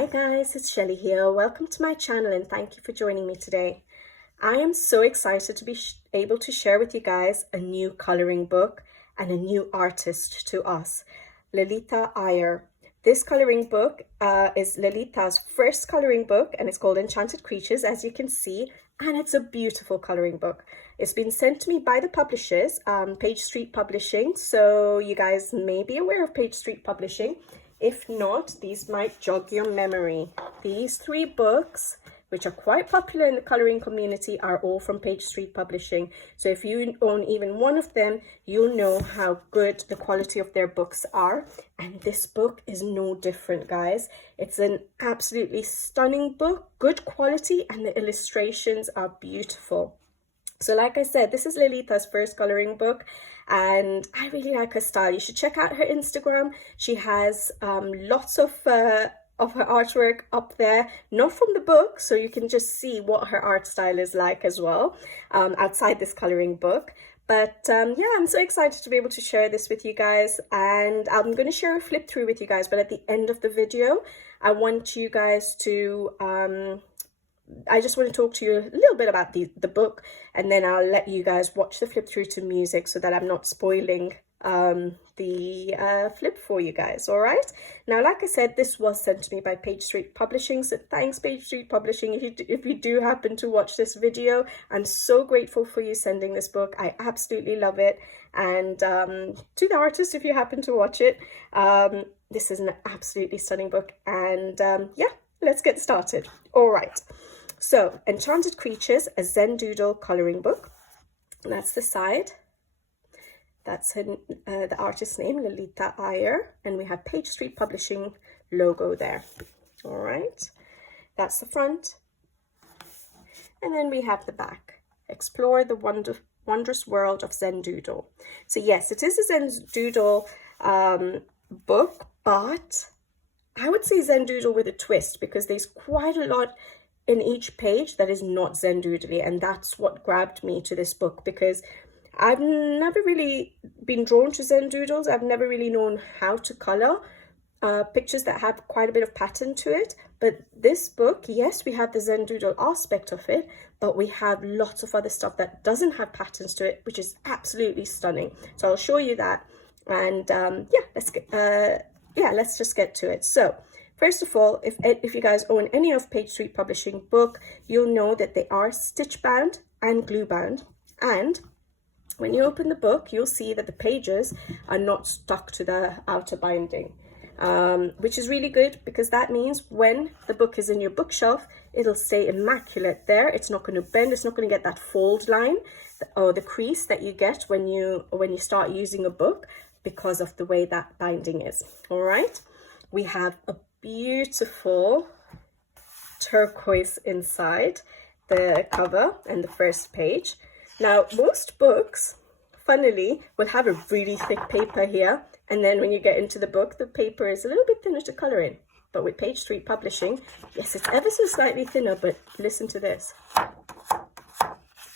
Hi guys, it's Shelly here. Welcome to my channel and thank you for joining me today. I am so excited to be able to share with you guys a new coloring book and a new artist to us, Lalita Iyer. This coloring book is Lalita's first coloring book and it's called Enchanted Creatures, as you can see, and it's a beautiful coloring book. It's been sent to me by the publishers, Page Street Publishing, so you guys may be aware of Page Street Publishing. If not, these might jog your memory. These three books, which are quite popular in the coloring community, are all from Page Street Publishing. So if you own even one of them, you'll know how good the quality of their books are. And this book is no different, guys. It's an absolutely stunning book, good quality, and the illustrations are beautiful. So like I said, this is Lalita's first coloring book and I really like her style. You should check out her Instagram. She has lots of her artwork up there, not from the book, so you can just see what her art style is like as well outside this coloring book. But yeah, I'm so excited to be able to share this with you guys, and I'm going to share a flip through with you guys, but at the end of the video I want you guys to I just want to talk to you a little bit about the book, and then I'll let you guys watch the flip through to music so that I'm not spoiling the flip for you guys. All right, now like I said, this was sent to me by Page Street Publishing, so thanks Page Street Publishing. If you do happen to watch this video, I'm so grateful for you sending this book. I absolutely love it. And to the artist, if you happen to watch it, this is an absolutely stunning book. And yeah, let's get started. All right, so Enchanted Creatures, a zendoodle coloring book. That's the side. That's the artist's name, Lalita Iyer, and we have Page Street Publishing logo there. All right, that's the front, and then we have the back. Explore the wondrous world of zendoodle. So yes, it is a zendoodle book, but I would say zendoodle with a twist, because there's quite a lot in each page that is not zendoodly, and that's what grabbed me to this book, because I've never really been drawn to zendoodles. I've never really known how to color pictures that have quite a bit of pattern to it. But this book, yes, we have the zendoodle aspect of it, but we have lots of other stuff that doesn't have patterns to it, which is absolutely stunning. So I'll show you that, and yeah, let's just get to it. So first of all, if you guys own any of Page Street Publishing book, you'll know that they are stitch bound and glue bound. And when you open the book, you'll see that the pages are not stuck to the outer binding, which is really good, because that means when the book is in your bookshelf, it'll stay immaculate there. It's not going to bend. It's not going to get that fold line or the crease that you get when you start using a book, because of the way that binding is. All right, we have a beautiful turquoise inside the cover and the first page. Now, most books, funnily, will have a really thick paper here, and then when you get into the book, the paper is a little bit thinner to color in. But with Page Street Publishing, yes, it's ever so slightly thinner, but listen to this.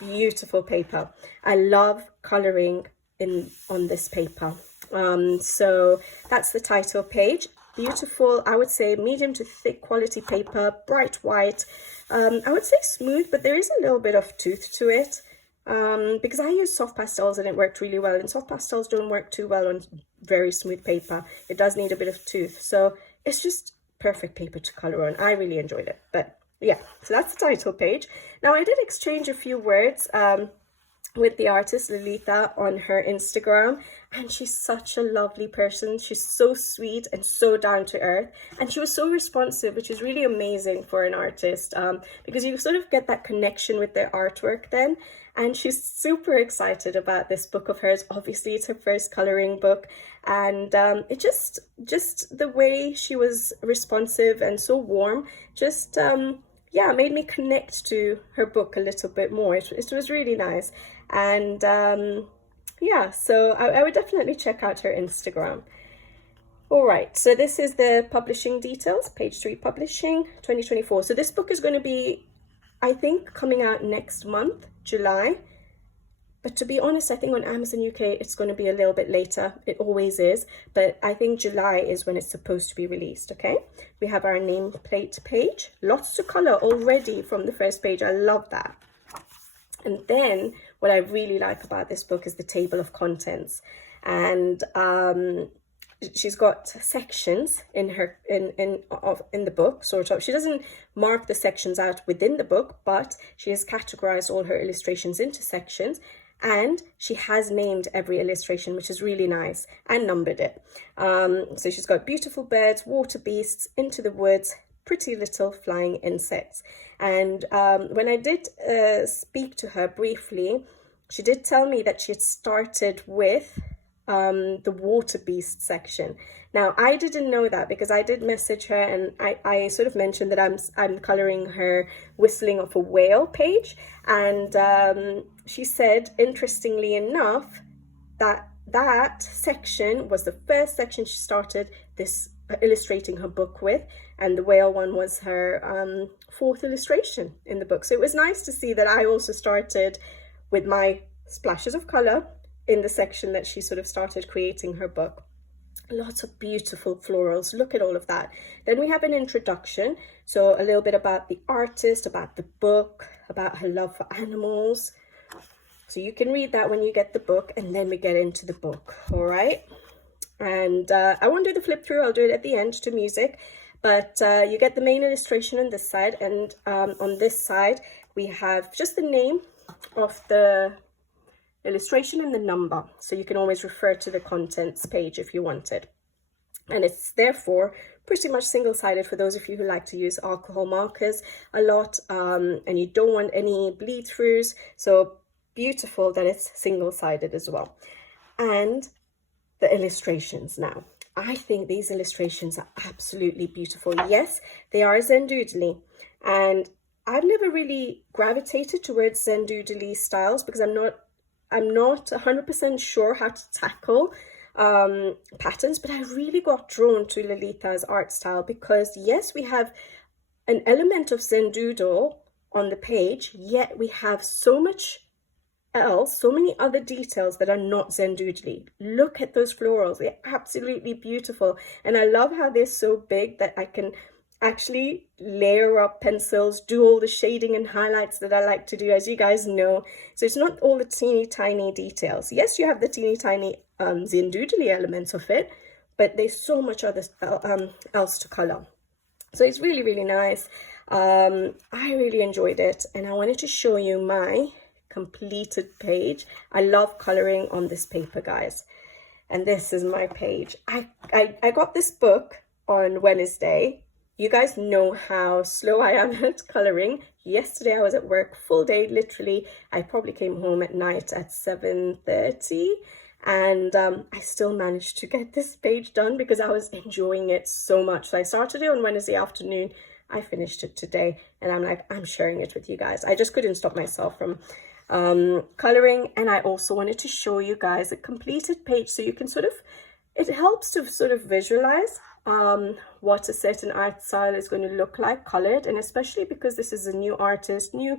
Beautiful paper. I love coloring on this paper. So that's the title page. Beautiful, I would say medium to thick quality paper, bright white. I would say smooth, but there is a little bit of tooth to it. Because I use soft pastels and it worked really well, and soft pastels don't work too well on very smooth paper. It does need a bit of tooth, so it's just perfect paper to color on. I really enjoyed it. But yeah, so that's the title page. Now I did exchange a few words with the artist Lalita on her Instagram, and she's such a lovely person. She's so sweet and so down to earth, and she was so responsive, which is really amazing for an artist, because you sort of get that connection with their artwork then. And she's super excited about this book of hers. Obviously, it's her first coloring book, and it just the way she was responsive and so warm, just yeah, made me connect to her book a little bit more. It was really nice, and yeah, so I would definitely check out her Instagram. All right, so this is the publishing details. Page Street Publishing, 2024. So this book is going to be, I think, coming out next month, July. But to be honest, I think on Amazon UK, it's going to be a little bit later. It always is. But I think July is when it's supposed to be released, okay? We have our nameplate page. Lots to color already from the first page. I love that. And then what I really like about this book is the table of contents. And she's got sections in her in the book, sort of. She doesn't mark the sections out within the book, but she has categorized all her illustrations into sections, and she has named every illustration, which is really nice, and numbered it. So she's got beautiful birds, water beasts, into the woods, pretty little flying insects. And when I did speak to her briefly, she did tell me that she had started with the water beast section. Now, I didn't know that because I did message her, and I sort of mentioned that I'm coloring her whistling of a whale page, and she said, interestingly enough, that section was the first section she started this illustrating her book with, and the whale one was her fourth illustration in the book. So it was nice to see that I also started with my splashes of color in the section that she sort of started creating her book. Lots of beautiful florals. Look at all of that. Then we have an introduction. So a little bit about the artist, about the book, about her love for animals. So you can read that when you get the book, and then we get into the book. All right. And I won't do the flip through. I'll do it at the end to music. But you get the main illustration on this side. And on this side, we have just the name of the illustration and the number, so you can always refer to the contents page if you wanted. And it's therefore pretty much single-sided for those of you who like to use alcohol markers a lot, and you don't want any bleed throughs. So beautiful that it's single-sided as well. And the illustrations now, I think these illustrations are absolutely beautiful. Yes, they are zendoodle, and I've never really gravitated towards zendoodle styles because I'm not 100% sure how to tackle patterns, but I really got drawn to Lalita's art style because yes, we have an element of zendoodle on the page, yet we have so much else, so many other details that are not zendoodle. Look at those florals, they're absolutely beautiful, and I love how they're so big that I can actually layer up pencils, do all the shading and highlights that I like to do, as you guys know. So it's not all the teeny tiny details. Yes, you have the teeny tiny zendoodle elements of it, but there's so much other else to color. So it's really, really nice. I really enjoyed it, and I wanted to show you my completed page. I love coloring on this paper, guys, and this is my page. I got this book on Wednesday. You guys know how slow I am at coloring. Yesterday I was at work full day, literally. I probably came home at night at 7:30, and I still managed to get this page done because I was enjoying it so much. So I started it on Wednesday afternoon. I finished it today, and I'm like, I'm sharing it with you guys. I just couldn't stop myself from coloring, and I also wanted to show you guys a completed page so you can sort of, it helps to sort of visualize what a certain art style is going to look like colored, and especially because this is a new artist, new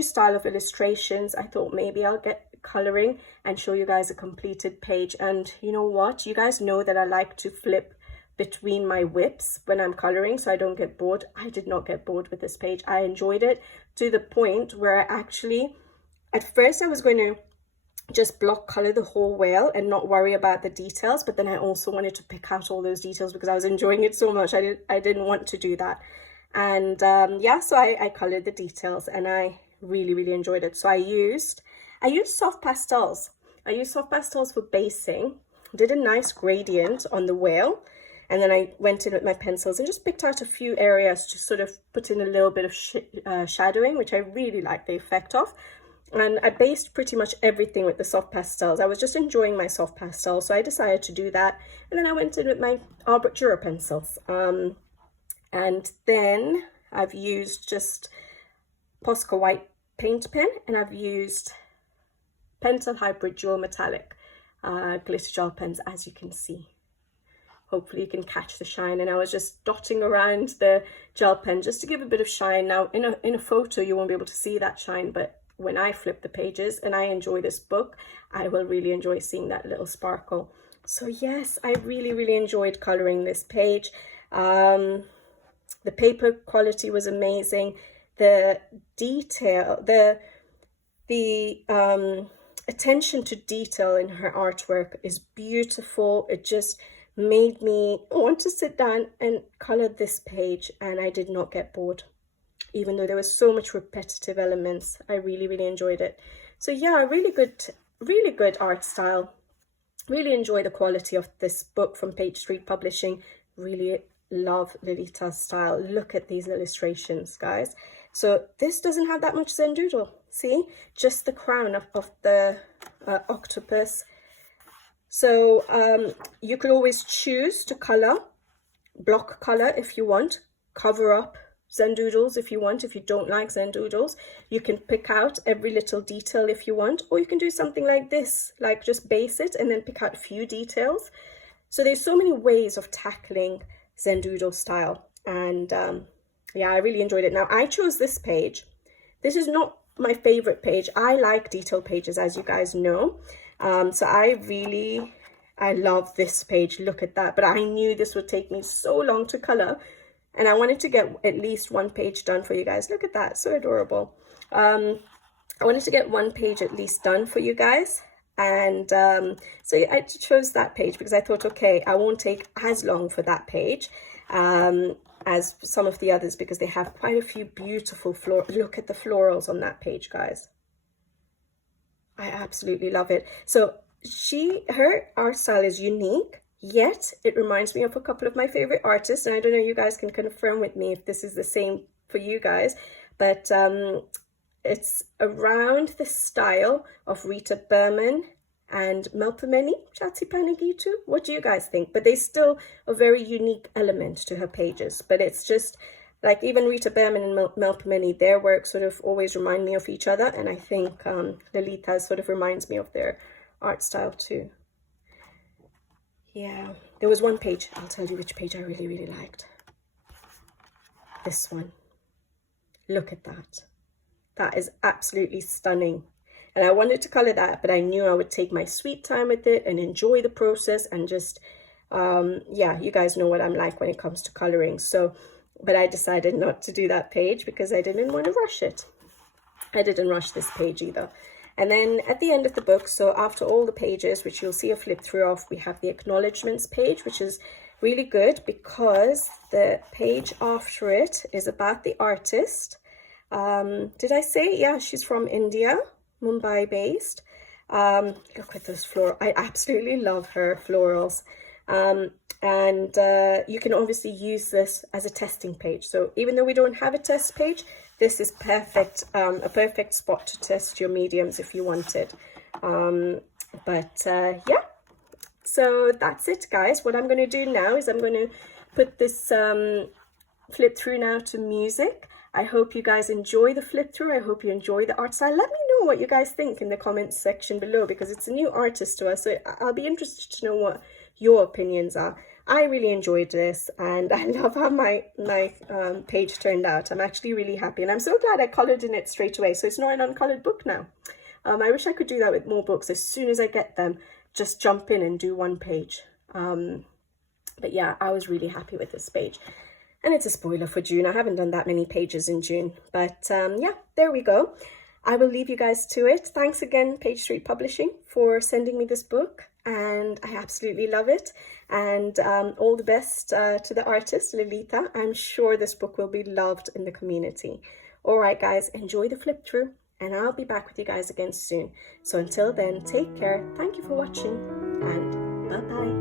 style of illustrations, I thought maybe I'll get coloring and show you guys a completed page. And you know what, you guys know that I like to flip between my whips when I'm coloring so I don't get bored. I did not get bored with this page. I enjoyed it to the point where I actually, at first I was going to just block color the whole whale and not worry about the details, but then I also wanted to pick out all those details because I was enjoying it so much. I didn't want to do that. And yeah, so I colored the details, and I really enjoyed it. So I used soft pastels. I used soft pastels for basing, did a nice gradient on the whale, and then I went in with my pencils and just picked out a few areas to sort of put in a little bit of shadowing, which I really like the effect of. And I based pretty much everything with the soft pastels. I was just enjoying my soft pastels, so I decided to do that. And then I went in with my Albert Dürer pencils. And then I've used just Posca white paint pen, and I've used Pentel Hybrid Dual Metallic glitter gel pens, as you can see. Hopefully you can catch the shine. And I was just dotting around the gel pen just to give a bit of shine. Now in a photo you won't be able to see that shine, but when I flip the pages and I enjoy this book, I will really enjoy seeing that little sparkle. So yes, I really enjoyed coloring this page. The paper quality was amazing. The detail, the attention to detail in her artwork is beautiful. It just made me want to sit down and color this page, and I did not get bored. Even though there was so much repetitive elements, I really enjoyed it. So yeah, really good art style. Really enjoy the quality of this book from Page Street Publishing. Really love Lalita's style. Look at these illustrations, guys. So this doesn't have that much zendoodle. See, just the crown of the octopus. So you could always choose to color, block color if you want, cover up zendoodles if you want. If you don't like zendoodles, you can pick out every little detail if you want, or you can do something like this, like just base it and then pick out a few details. So there's so many ways of tackling zendoodle style, and yeah, I really enjoyed it. Now I chose this page. This is not my favorite page. I like detail pages, as you guys know. So I love this page. Look at that. But I knew this would take me so long to color, and I wanted to get at least one page done for you guys. Look at that, so adorable. I wanted to get one page at least done for you guys. And so I chose that page because I thought, okay, I won't take as long for that page as some of the others, because they have quite a few beautiful look at the florals on that page, guys. I absolutely love it. So her art style is unique, yet it reminds me of a couple of my favorite artists, and I don't know, you guys can confirm with me if this is the same for you guys, but it's around the style of Rita Berman and Melpomene Chatipanagitu. What do you guys think? But there's still a very unique element to her pages, but it's just like even Rita Berman and Melpomene, their work sort of always remind me of each other, and I think Lalita sort of reminds me of their art style too. Yeah, there was one page, I'll tell you which page I really liked. This one. Look at that. That is absolutely stunning. And I wanted to color that, but I knew I would take my sweet time with it and enjoy the process and just, yeah, you guys know what I'm like when it comes to coloring. So, but I decided not to do that page because I didn't want to rush it. I didn't rush this page either. And then at the end of the book, so after all the pages, which you'll see a flip through of, we have the acknowledgements page, which is really good because the page after it is about the artist. Did I say? Yeah, she's from India, Mumbai based. Look at those floral. I absolutely love her florals. And you can obviously use this as a testing page. So even though we don't have a test page, this is perfect, a perfect spot to test your mediums if you wanted. Yeah, so that's it, guys. What I'm going to do now is I'm going to put this flip through now to music. I hope you guys enjoy the flip through. I hope you enjoy the art style. Let me know what you guys think in the comments section below, because it's a new artist to us. So I'll be interested to know what your opinions are. I really enjoyed this, and I love how my page turned out. I'm actually really happy, and I'm so glad I colored in it straight away. So it's not an uncolored book now. I wish I could do that with more books. As soon as I get them, just jump in and do one page. But yeah, I was really happy with this page. And it's a spoiler for June. I haven't done that many pages in June. But yeah, there we go. I will leave you guys to it. Thanks again, Page Street Publishing, for sending me this book. And I absolutely love it. And all the best to the artist, Lalita. I'm sure this book will be loved in the community. All right, guys, enjoy the flip through. And I'll be back with you guys again soon. So until then, take care. Thank you for watching. And bye-bye.